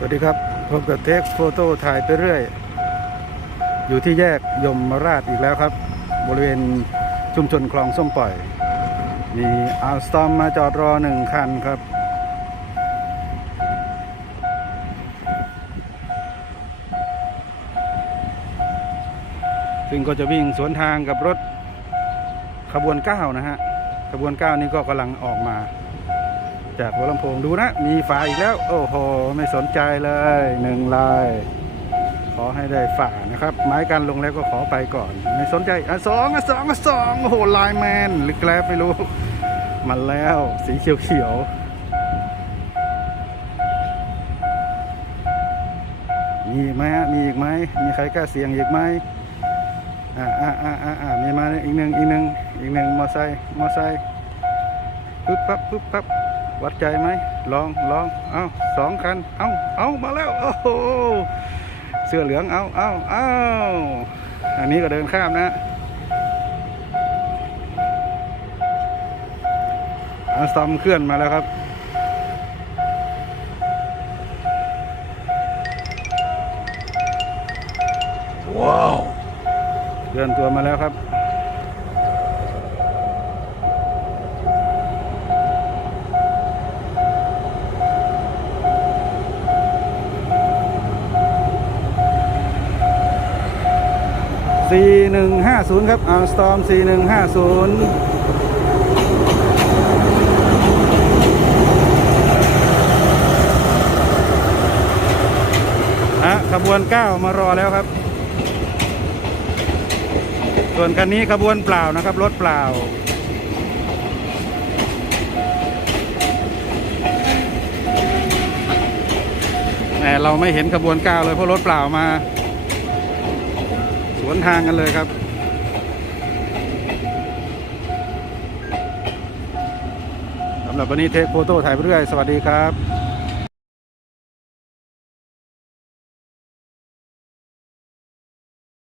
สวัสดีครับพบกับเทคโฟโต้ถ่ายไปเรื่อย อยู่ที่แยกยมราชอีกแล้วครับ บริเวณชุมชนคลองส้มปล่อย มีอาร์สตอมมาจอดรอหนึ่งคันครับ ซึ่งก็จะวิ่งสวนทางกับรถขบวนเก้านะฮะ ขบวนเก้านี่ก็กำลังออกมา จากหัวลำโพงดูนะ มีฝาอีกแล้ว โอ้โห ไม่สนใจเลยหนึ่งลาย ขอให้ได้ฝานะครับ ไม้กันลงแล้วก็ขอไปก่อน ไม่สนใจอะสองอะสองอะสองโอ้โหลายแมนหรือแกลบไม่รู้มันแล้วสีเขียวเขียวมีไหมฮะมีอีกไหมมีใครกล้าเสี่ยงอีกไหมอ่าอ่าอ่าอ่าอ่ามีมาอีกหนึ่งอีกหนึ่งอีกหนึ่งมอไซค์มอไซค์ปึ๊บปั๊บปึ๊บปั๊บ วัดใจไหมลองลองเอาสองคันเอาเอามาแล้วโอ้โหเสื้อเหลืองเอาเอาเอาอันนี้ก็เดินข้ามนะอาซอมเคลื่อนมาแล้วครับ ว้าวเคลื่อนตัวมาแล้วครับ 4150 ครับอาร์สตอม4150ฮะขบวน 9 มารอแล้วครับ ส่วนคันนี้ขบวนเปล่านะครับ รถเปล่า แต่เราไม่เห็นขบวน 9 เลยเพราะรถเปล่ามา สวนทางกันเลยครับ สำหรับวันนี้เทคโฟโต้ถ่ายไปเรื่อย สวัสดีครับ